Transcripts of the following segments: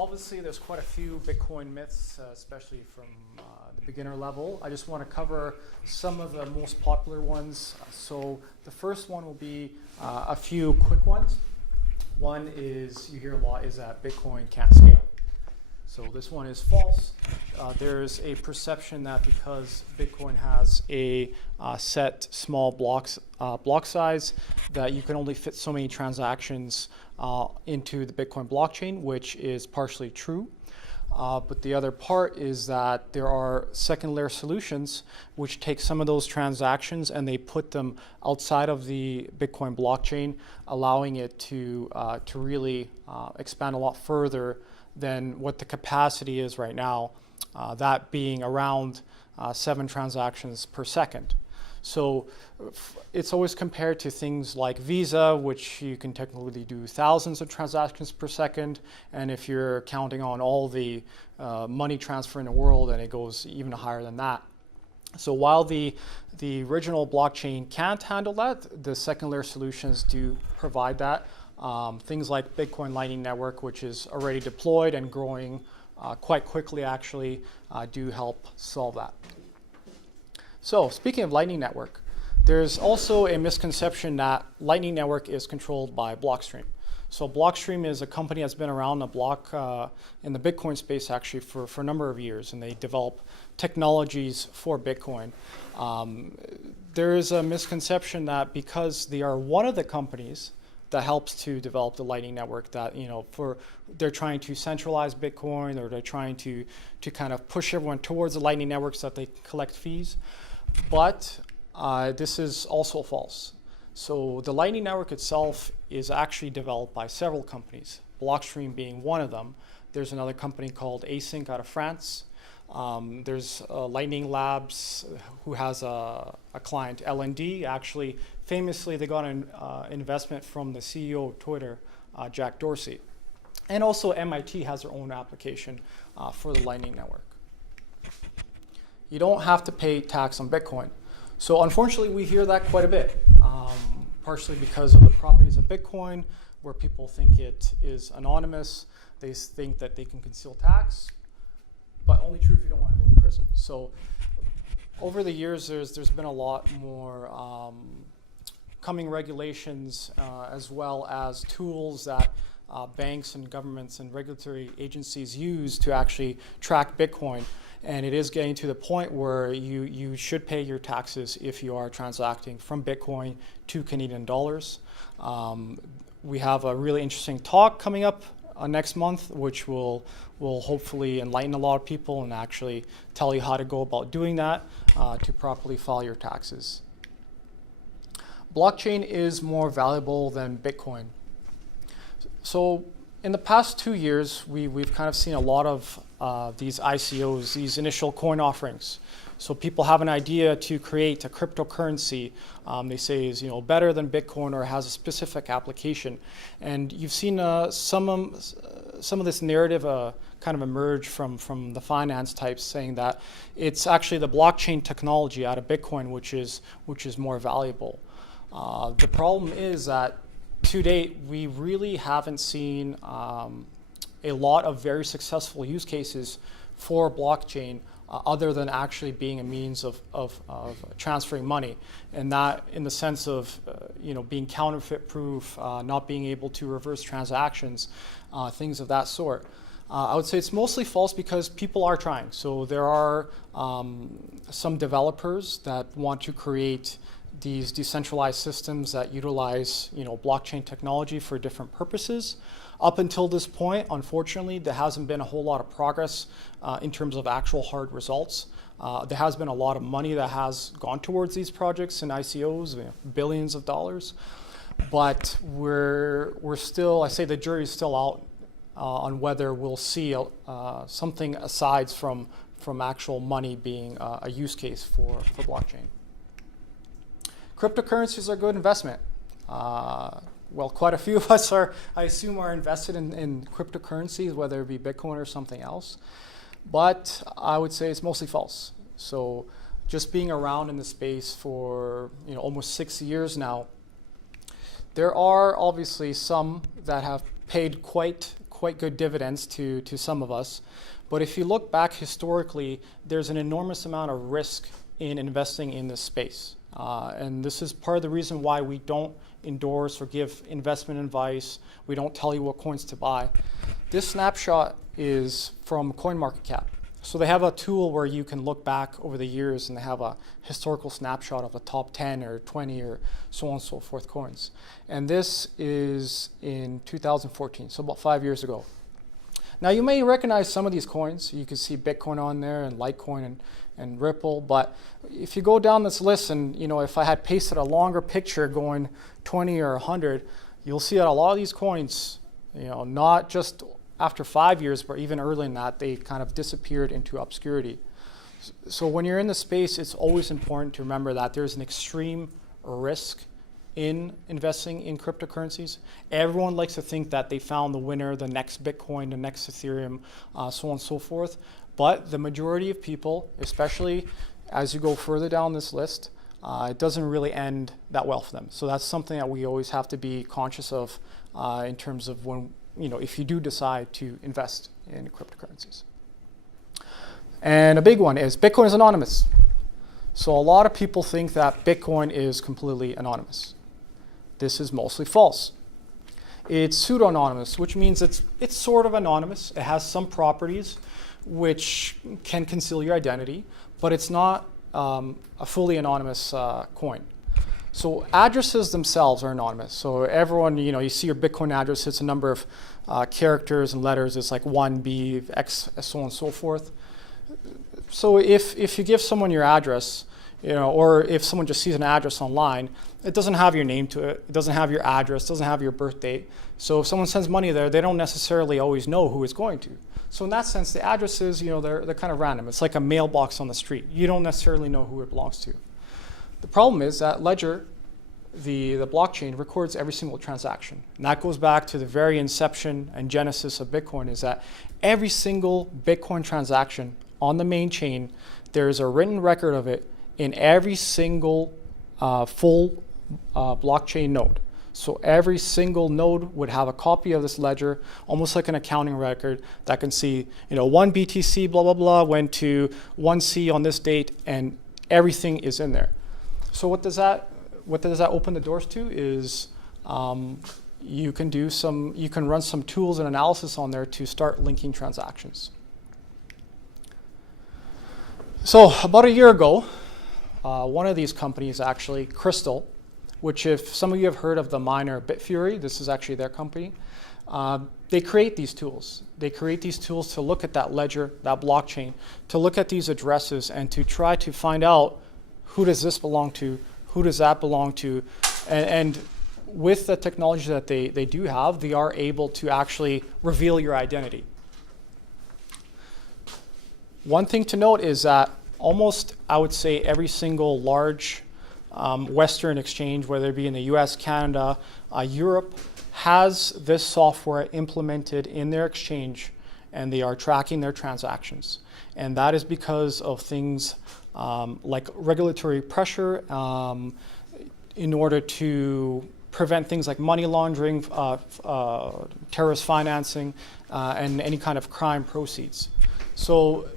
obviously there's quite a few Bitcoin myths, especially from the beginner level. I just want to cover some of the most popular ones. So the first one will be a few quick ones. One is, you hear a lot, is that Bitcoin can't scale. So this one is false. There's a perception that because Bitcoin has a set small block size, that you can only fit so many transactions into the Bitcoin blockchain, which is partially true. But the other part is that there are second layer solutions which take some of those transactions and they put them outside of the Bitcoin blockchain, allowing it to really expand a lot further than what the capacity is right now, that being around 7 transactions per second. So it's always compared to things like Visa, which you can technically do thousands of transactions per second. And if you're counting on all the money transfer in the world, then it goes even higher than that. So while the original blockchain can't handle that, the second layer solutions do provide that. Things like Bitcoin Lightning Network, which is already deployed and growing quite quickly actually, do help solve that. So speaking of Lightning Network, there's also a misconception that Lightning Network is controlled by Blockstream. So Blockstream is a company that's been around the block in the Bitcoin space actually for a number of years, and they develop technologies for Bitcoin. There is a misconception that because they are one of the companies that helps to develop the Lightning Network, that they're trying to centralize Bitcoin, or they're trying to kind of push everyone towards the Lightning Network so that they collect fees. But this is also false. So the Lightning Network itself is actually developed by several companies, Blockstream being one of them. There's another company called Async out of France. There's Lightning Labs, who has a client, LND. Actually, famously, they got an investment from the CEO of Twitter, Jack Dorsey. And also MIT has their own application for the Lightning Network. You don't have to pay tax on Bitcoin. So unfortunately, we hear that quite a bit, partially because of the properties of Bitcoin, where people think it is anonymous. They think that they can conceal tax, but only true if you don't want to go to prison. So over the years, there's been a lot more coming regulations, as well as tools that banks and governments and regulatory agencies use to actually track Bitcoin. And it is getting to the point where you should pay your taxes if you are transacting from Bitcoin to Canadian dollars. We have a really interesting talk coming up next month, which will hopefully enlighten a lot of people and actually tell you how to go about doing that to properly file your taxes. Blockchain is more valuable than Bitcoin. So in the past 2 years, we've kind of seen a lot of these ICOs, these initial coin offerings. So people have an idea to create a cryptocurrency they say is better than Bitcoin or has a specific application. And you've seen some of this narrative kind of emerge from the finance types, saying that it's actually the blockchain technology out of Bitcoin which is more valuable. The problem is that to date, we really haven't seen a lot of very successful use cases for blockchain other than actually being a means of transferring money. And that in the sense of being counterfeit proof, not being able to reverse transactions, things of that sort. I would say it's mostly false because people are trying. So there are some developers that want to create these decentralized systems that utilize blockchain technology for different purposes. Up until this point, unfortunately, there hasn't been a whole lot of progress in terms of actual hard results. There has been a lot of money that has gone towards these projects and ICOs, billions of dollars. But we're still, I say the jury is still out on whether we'll see something aside from actual money being a use case for blockchain. Cryptocurrencies are a good investment. Well, quite a few of us I assume, are invested in cryptocurrencies, whether it be Bitcoin or something else. But I would say it's mostly false. So just being around in the space for almost 6 years now, there are obviously some that have paid quite quite good dividends to some of us. But if you look back historically, there's an enormous amount of risk in investing in this space. And this is part of the reason why we don't endorse or give investment advice. We don't tell you what coins to buy. This snapshot is from CoinMarketCap. So they have a tool where you can look back over the years and they have a historical snapshot of the top 10 or 20 or so on and so forth coins. And this is in 2014, so about 5 years ago. Now you may recognize some of these coins. You can see Bitcoin on there and Litecoin and Ripple. But if you go down this list and, if I had pasted a longer picture going 20 or 100, you'll see that a lot of these coins, not just after 5 years, but even earlier than that, they kind of disappeared into obscurity. So when you're in the space, it's always important to remember that there's an extreme risk in investing in cryptocurrencies. Everyone likes to think that they found the winner, the next Bitcoin, the next Ethereum, so on and so forth. But the majority of people, especially as you go further down this list, it doesn't really end that well for them. So that's something that we always have to be conscious of in terms of when, if you do decide to invest in cryptocurrencies. And a big one is Bitcoin is anonymous. So a lot of people think that Bitcoin is completely anonymous. This is mostly false. It's pseudo-anonymous, which means it's sort of anonymous. It has some properties which can conceal your identity, but it's not a fully anonymous coin. So addresses themselves are anonymous. So everyone, you see your Bitcoin address, it's a number of characters and letters. It's like 1B, X, so on and so forth. So if you give someone your address, or if someone just sees an address online, it doesn't have your name to it. It doesn't have your address, doesn't have your birth date. So if someone sends money there, they don't necessarily always know who it's going to. So in that sense, the addresses, they're kind of random. It's like a mailbox on the street. You don't necessarily know who it belongs to. The problem is that Ledger, the blockchain, records every single transaction. And that goes back to the very inception and genesis of Bitcoin, is that every single Bitcoin transaction on the main chain, there's a written record of it in every single full blockchain node. So every single node would have a copy of this ledger, almost like an accounting record that can see, 1 BTC, blah, blah, blah, went to 1C on this date, and everything is in there. So what does that open the doors to is you can run some tools and analysis on there to start linking transactions. So about a year ago, one of these companies, actually, Crystal, which if some of you have heard of the miner Bitfury, this is actually their company, they create these tools. They create these tools to look at that ledger, that blockchain, to look at these addresses and to try to find out who does this belong to, who does that belong to, and with the technology that they do have, they are able to actually reveal your identity. One thing to note is that almost, I would say, every single large Western exchange, whether it be in the US, Canada, Europe, has this software implemented in their exchange, and they are tracking their transactions. And that is because of things like regulatory pressure in order to prevent things like money laundering, terrorist financing, and any kind of crime proceeds. So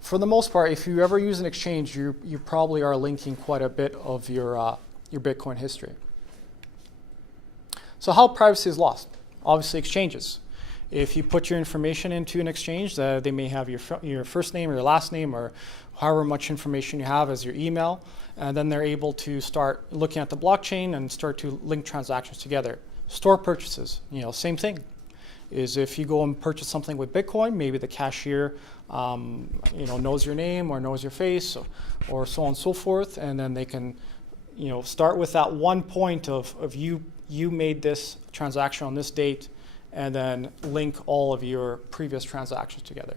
for the most part, if you ever use an exchange, you probably are linking quite a bit of your Bitcoin history. So how privacy is lost? Obviously, exchanges. If you put your information into an exchange, they may have your first name or your last name or however much information you have as your email, and then they're able to start looking at the blockchain and start to link transactions together. Store purchases, same thing. Is if you go and purchase something with Bitcoin, maybe the cashier knows your name or knows your face or so on and so forth, and then they can start with that one point of you made this transaction on this date, and then link all of your previous transactions together.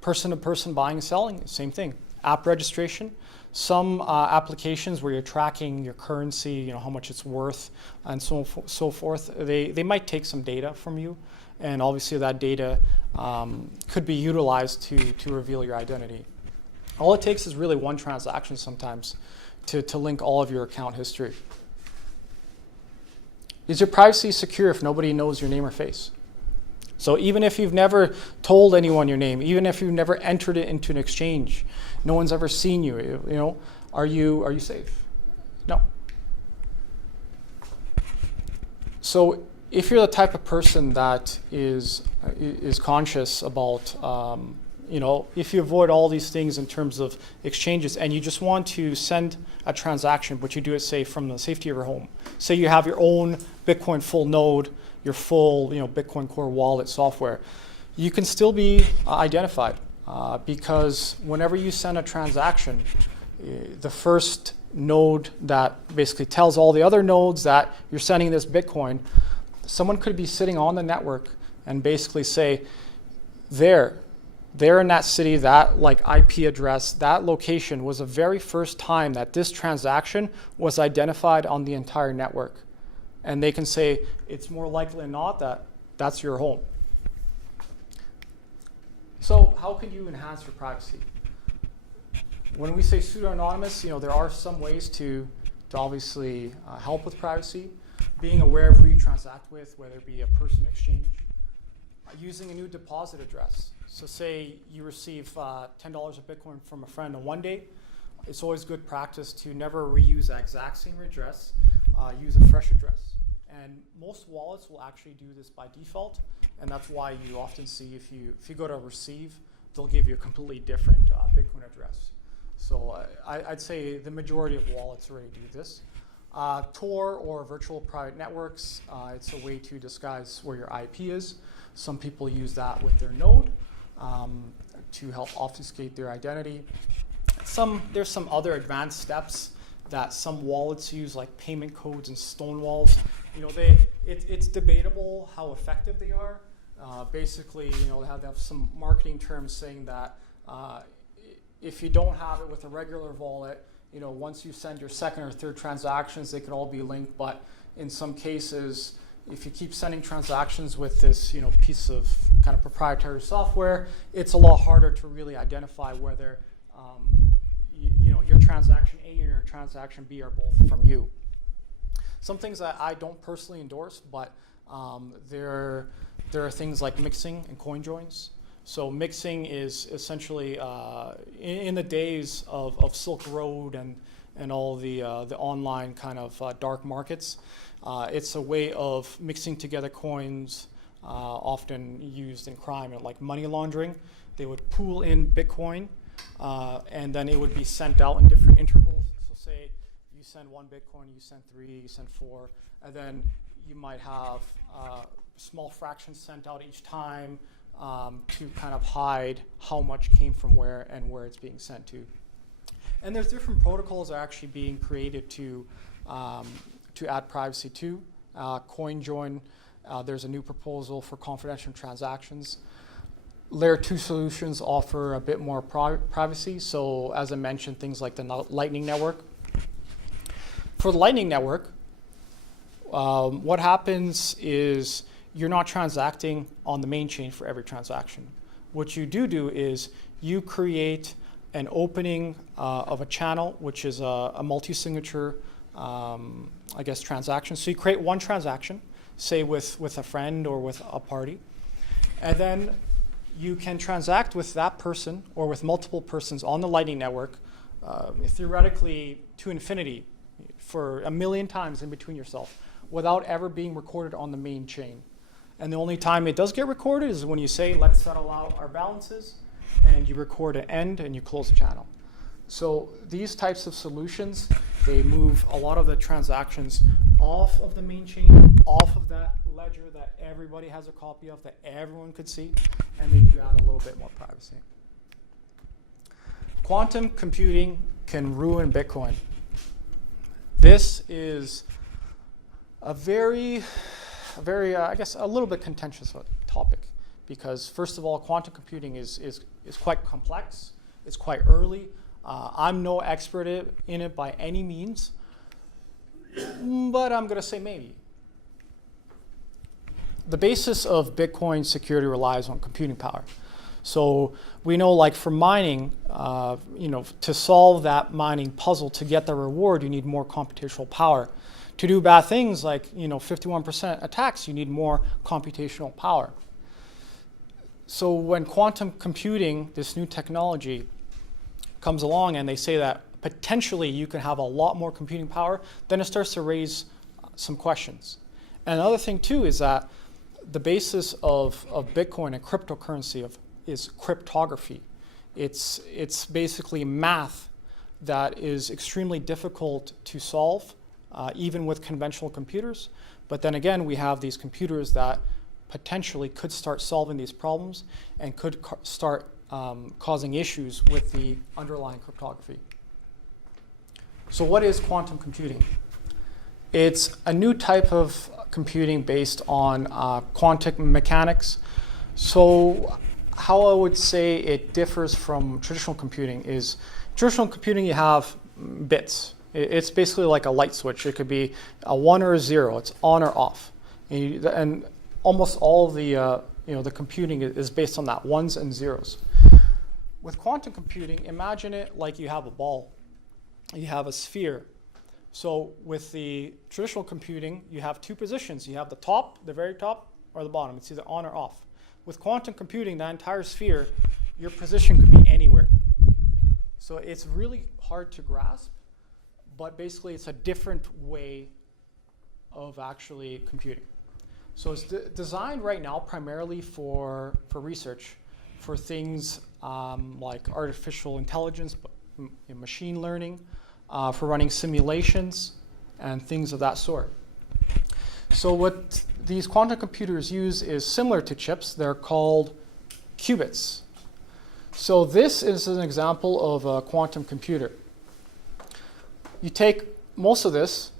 Person-to-person buying and selling, same thing. App registration, some applications where you're tracking your currency, how much it's worth, and so forth, they might take some data from you, and obviously that data could be utilized to reveal your identity. All it takes is really one transaction sometimes to link all of your account history. Is your privacy secure if nobody knows your name or face? So even if you've never told anyone your name, even if you've never entered it into an exchange, no one's ever seen you, are you safe? No. So if you're the type of person that is conscious about, if you avoid all these things in terms of exchanges and you just want to send a transaction, but you do it, say, from the safety of your home. Say you have your own Bitcoin full node, your full, Bitcoin Core wallet software, you can still be identified because whenever you send a transaction, the first node that basically tells all the other nodes that you're sending this Bitcoin, someone could be sitting on the network and basically say, there in that city, that IP address, that location was the very first time that this transaction was identified on the entire network. And they can say, it's more likely than not that that's your home. So how can you enhance your privacy? When we say pseudo-anonymous, there are some ways to obviously help with privacy. Being aware of who you transact with, whether it be a person exchange. Using a new deposit address. So say you receive $10 of Bitcoin from a friend on one day. It's always good practice to never reuse that exact same address. Use a fresh address. And most wallets will actually do this by default. And that's why you often see if you go to receive, they'll give you a completely different Bitcoin address. So I'd say the majority of wallets already do this. Tor or virtual private networks, it's a way to disguise where your IP is. Some people use that with their node to help obfuscate their identity. There's some other advanced steps that some wallets use, like payment codes and stonewalls. It's debatable how effective they are. Basically, they have some marketing terms saying that if you don't have it with a regular wallet, once you send your second or third transactions, they could all be linked. But in some cases, if you keep sending transactions with this, piece of kind of proprietary software, it's a lot harder to really identify whether, your transaction A and your transaction B are both from you. Some things that I don't personally endorse, but there are things like mixing and coin joins. So mixing is essentially in the days of Silk Road and all the online kind of dark markets. It's a way of mixing together coins, often used in crime, like money laundering. They would pool in Bitcoin, and then it would be sent out in different intervals. So say you send 1 Bitcoin, you send 3, you send 4, and then you might have small fractions sent out each time to kind of hide how much came from where and where it's being sent to. And there's different protocols that are actually being created to add privacy to. CoinJoin, there's a new proposal for confidential transactions. Layer 2 solutions offer a bit more privacy. So as I mentioned, things like the Lightning Network. For the Lightning Network, what happens is you're not transacting on the main chain for every transaction. What you do is you create an opening of a channel, which is a multi-signature, transaction. So you create one transaction, say with a friend or with a party, and then you can transact with that person or with multiple persons on the Lightning Network, theoretically to infinity, for 1,000,000 times in between yourself, without ever being recorded on the main chain. And the only time it does get recorded is when you say, let's settle out our balances, and you record an end and you close the channel. So these types of solutions, they move a lot of the transactions off of the main chain, off of that ledger that everybody has a copy of, that everyone could see, and they do add a little bit more privacy. Quantum computing can ruin Bitcoin. This is a very, a little bit contentious topic, because first of all, quantum computing is quite complex. It's quite early. I'm no expert in it by any means, but I'm going to say maybe. The basis of Bitcoin security relies on computing power. So we know, like for mining, to solve that mining puzzle, to get the reward, you need more computational power. To do bad things like 51% attacks, you need more computational power. So when quantum computing, this new technology, comes along and they say that potentially you can have a lot more computing power, then it starts to raise some questions. And another thing too is that the basis of Bitcoin and cryptocurrency is cryptography. It's basically math that is extremely difficult to solve, even with conventional computers. But then again, we have these computers that potentially could start solving these problems and could start causing issues with the underlying cryptography. So what is quantum computing? It's a new type of computing based on quantum mechanics. So how I would say it differs from traditional computing is, traditional computing you have bits. It's basically like a light switch. It could be a 1 or a 0. It's on or off. And almost all of the computing is based on that, ones and zeros. With quantum computing, imagine it like you have a ball. You have a sphere. So with the traditional computing, you have two positions. You have the top, the very top, or the bottom. It's either on or off. With quantum computing, that entire sphere, your position could be anywhere. So it's really hard to grasp, but basically it's a different way of actually computing. So it's designed right now primarily for research, for things like artificial intelligence, machine learning, for running simulations, and things of that sort. So what these quantum computers use is similar to chips. They're called qubits. So this is an example of a quantum computer. You take most of this,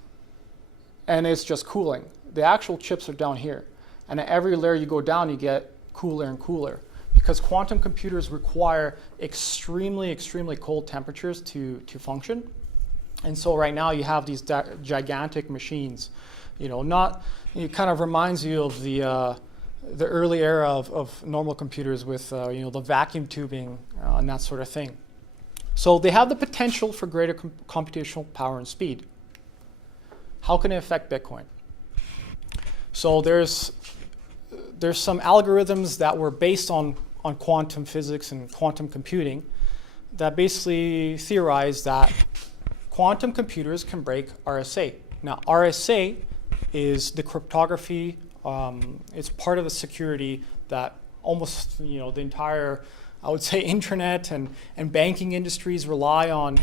and it's just cooling. The actual chips are down here. And at every layer you go down, you get cooler and cooler. Because quantum computers require extremely, extremely cold temperatures to function. And so right now you have these gigantic machines. It kind of reminds you of the early era of normal computers with the vacuum tubing and that sort of thing. So they have the potential for greater computational power and speed. How can it affect Bitcoin? So there's some algorithms that were based on quantum physics and quantum computing that basically theorize that quantum computers can break RSA. Now, RSA is the cryptography. It's part of the security that almost the entire, I would say, internet and banking industries rely on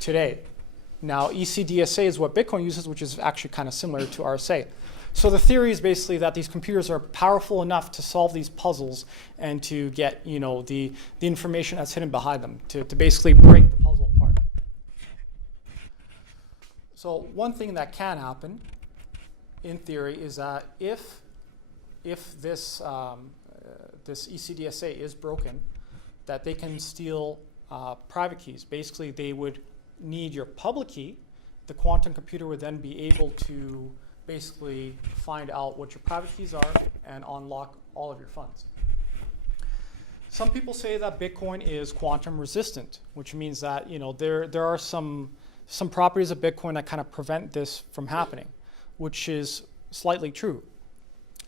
today. Now, ECDSA is what Bitcoin uses, which is actually kind of similar to RSA. So the theory is basically that these computers are powerful enough to solve these puzzles and to get the information that's hidden behind them, to basically break the puzzle apart. So one thing that can happen, in theory, is that if this ECDSA is broken, that they can steal private keys. Basically, they would need your public key. The quantum computer would then be able to basically find out what your private keys are and unlock all of your funds. Some people say that Bitcoin is quantum resistant, which means that there are some properties of Bitcoin that kind of prevent this from happening, which is slightly true.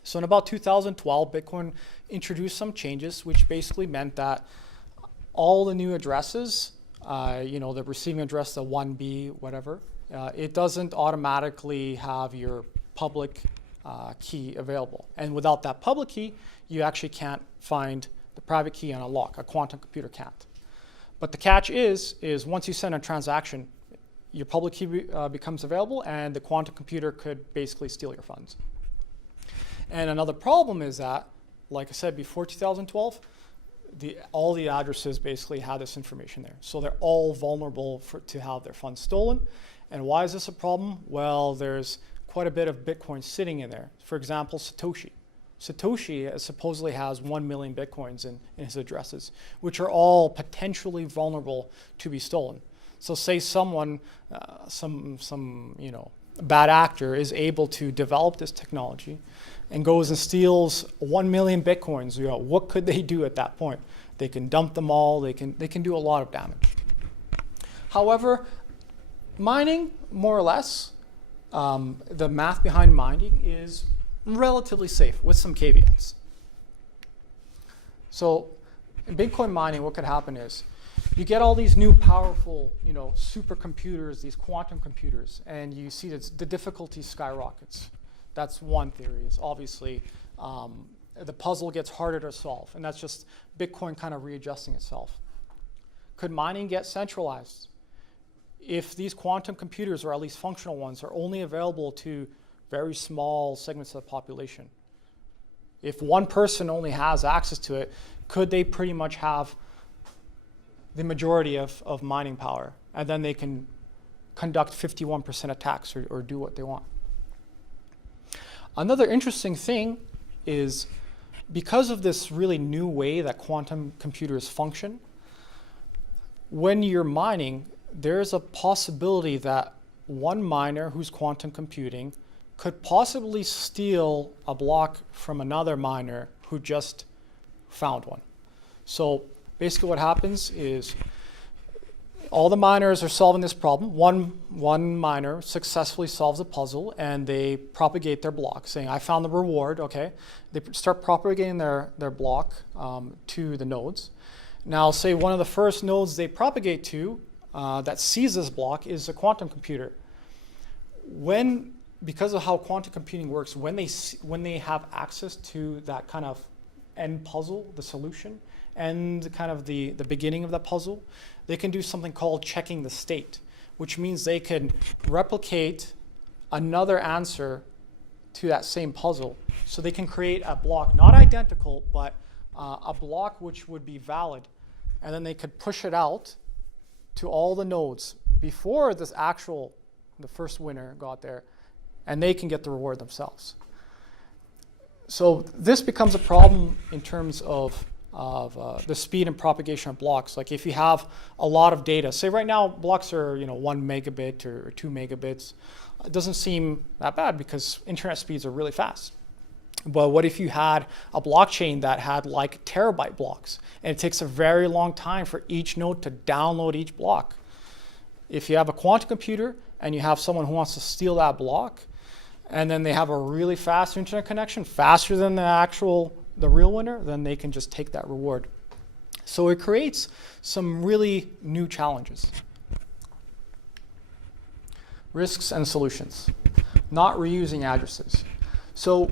So in about 2012, Bitcoin introduced some changes, which basically meant that all the new addresses, the receiving address, the 1B, whatever, it doesn't automatically have your public key available. And without that public key, you actually can't find the private key and unlock. A quantum computer can't. But the catch is once you send a transaction, your public key becomes available, and the quantum computer could basically steal your funds. And another problem is that, like I said, before 2012, all the addresses basically had this information there. So they're all vulnerable to have their funds stolen. And why is this a problem? Well, there's quite a bit of Bitcoin sitting in there. For example, Satoshi. Satoshi supposedly has 1 million Bitcoins in his addresses, which are all potentially vulnerable to be stolen. So say someone, some bad actor is able to develop this technology and goes and steals 1 million Bitcoins, what could they do at that point? They can dump them all, they can do a lot of damage. However, mining, more or less, the math behind mining is relatively safe with some caveats. So in Bitcoin mining, what could happen is you get all these new powerful, supercomputers, these quantum computers, and you see that the difficulty skyrockets. That's one theory, is obviously the puzzle gets harder to solve, and that's just Bitcoin kind of readjusting itself. Could mining get centralized? If these quantum computers, or at least functional ones, are only available to very small segments of the population, if one person only has access to it, could they pretty much have the majority of mining power, and then they can conduct 51% attacks or do what they want? Another interesting thing is, because of this really new way that quantum computers function, when you're mining, there's a possibility that one miner who's quantum computing could possibly steal a block from another miner who just found one. So basically what happens is all the miners are solving this problem. One miner successfully solves a puzzle, and they propagate their block, saying, I found the reward, okay. They start propagating their block to the nodes. Now, say one of the first nodes they propagate to that sees this block is a quantum computer. Because of how quantum computing works, when they have access to that kind of end puzzle, the solution, and kind of the beginning of the puzzle, they can do something called checking the state, which means they can replicate another answer to that same puzzle. So they can create a block, not identical, but a block which would be valid, and then they could push it out to all the nodes before the first winner got there, and they can get the reward themselves. So this becomes a problem in terms of the speed and propagation of blocks. Like if you have a lot of data, say right now blocks are 1 megabit or 2 megabits, it doesn't seem that bad because internet speeds are really fast. But what if you had a blockchain that had like terabyte blocks, and it takes a very long time for each node to download each block? If you have a quantum computer and you have someone who wants to steal that block, and then they have a really fast internet connection, faster than the real winner, then they can just take that reward. So it creates some really new challenges. Risks and solutions. Not reusing addresses. So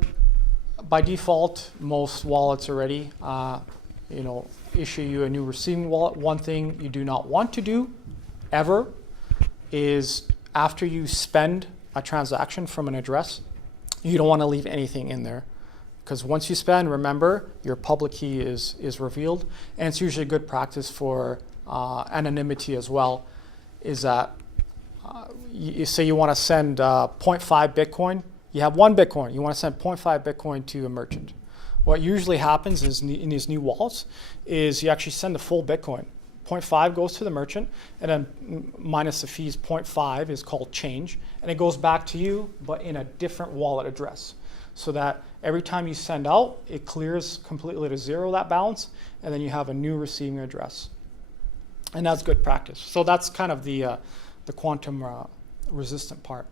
by default, most wallets already issue you a new receiving wallet. One thing you do not want to do ever is, after you spend a transaction from an address, you don't want to leave anything in there. Because once you spend, remember, your public key is revealed. And it's usually good practice for anonymity as well, is that you say you want to send 0.5 Bitcoin. You have 1 Bitcoin. You want to send 0.5 Bitcoin to a merchant. What usually happens is in these new wallets is you actually send the full Bitcoin. 0.5 goes to the merchant, and then minus the fees, 0.5 is called change, and it goes back to you, but in a different wallet address. So that every time you send out, it clears completely to zero, that balance, and then you have a new receiving address. And that's good practice. So that's kind of the quantum resistant part.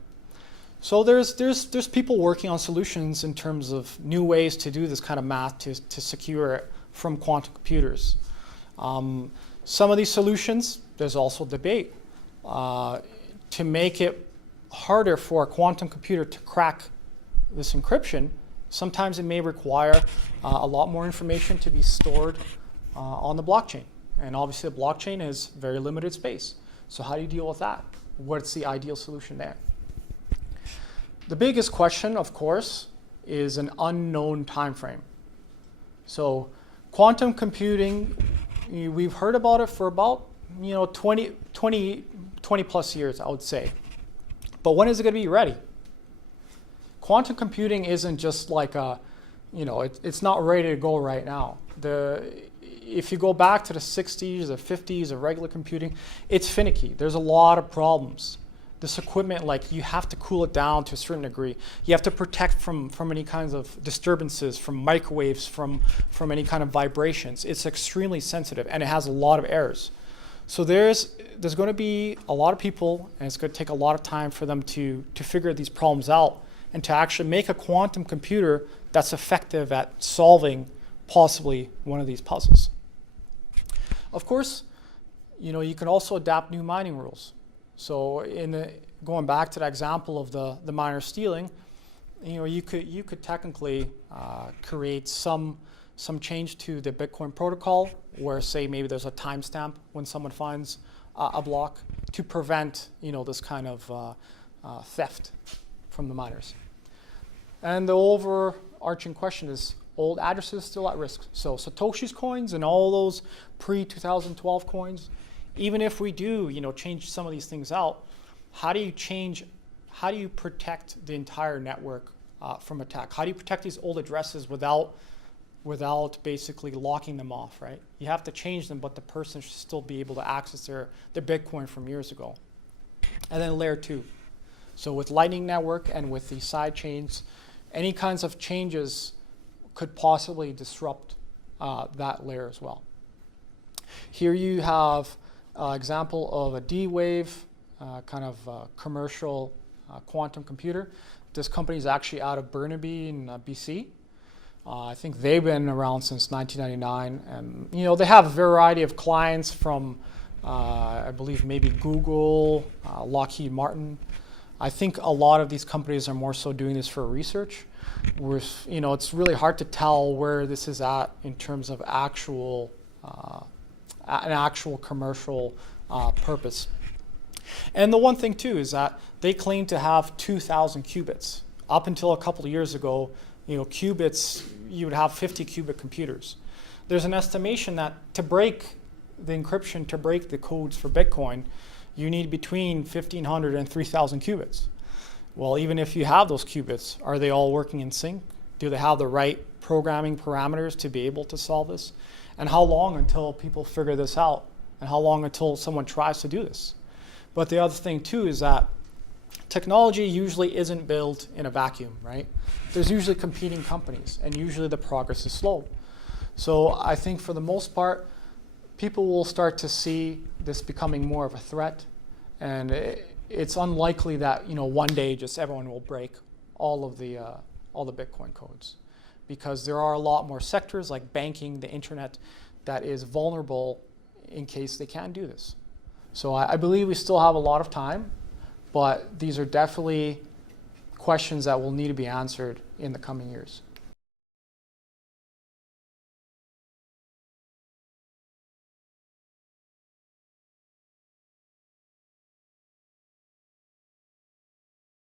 So there's people working on solutions in terms of new ways to do this kind of math to secure it from quantum computers. Some of these solutions, there's also debate. To make it harder for a quantum computer to crack this encryption, sometimes it may require a lot more information to be stored on the blockchain. And obviously the blockchain has very limited space. So how do you deal with that? What's the ideal solution there? The biggest question, of course, is an unknown time frame. So quantum computing, we've heard about it for about 20 plus years, I would say. But when is it going to be ready? Quantum computing isn't just like it's not ready to go right now. If you go back to the 60s, the 50s of regular computing, it's finicky. There's a lot of problems. This equipment, you have to cool it down to a certain degree. You have to protect from any kinds of disturbances, from microwaves, from any kind of vibrations. It's extremely sensitive, and it has a lot of errors. So there's going to be a lot of people, and it's going to take a lot of time for them to figure these problems out and to actually make a quantum computer that's effective at solving possibly one of these puzzles. Of course, you can also adapt new mining rules. So going back to that example of the miner stealing, you could technically create some change to the Bitcoin protocol where, say, maybe there's a timestamp when someone finds a block to prevent this kind of theft from the miners. And the overarching question is, old addresses still at risk? So Satoshi's coins and all those pre-2012 coins, even if we do change some of these things out, how do you protect the entire network from attack? How do you protect these old addresses without basically locking them off, right? You have to change them, but the person should still be able to access their Bitcoin from years ago. And then layer 2. So with Lightning Network and with the side chains, any kinds of changes could possibly disrupt that layer as well. Here you have an example of a D-Wave kind of commercial quantum computer. This company is actually out of Burnaby in BC. I think they've been around since 1999, and they have a variety of clients from, I believe, maybe Google, Lockheed Martin. I think a lot of these companies are more so doing this for research. It's really hard to tell where this is at in terms of an actual commercial purpose. And the one thing too is that they claim to have 2,000 qubits. Up until a couple of years ago, qubits, you would have 50 qubit computers. There's an estimation that to break the encryption, to break the codes for Bitcoin, you need between 1,500 and 3,000 qubits. Well, even if you have those qubits, are they all working in sync? Do they have the right programming parameters to be able to solve this? And how long until people figure this out? And how long until someone tries to do this? But the other thing too is that technology usually isn't built in a vacuum, right? There's usually competing companies, and usually the progress is slow. So I think for the most part, people will start to see this becoming more of a threat, and it's unlikely that one day just everyone will break all the Bitcoin codes, because there are a lot more sectors like banking, the internet, that is vulnerable in case they can't do this. So I believe we still have a lot of time, but these are definitely questions that will need to be answered in the coming years.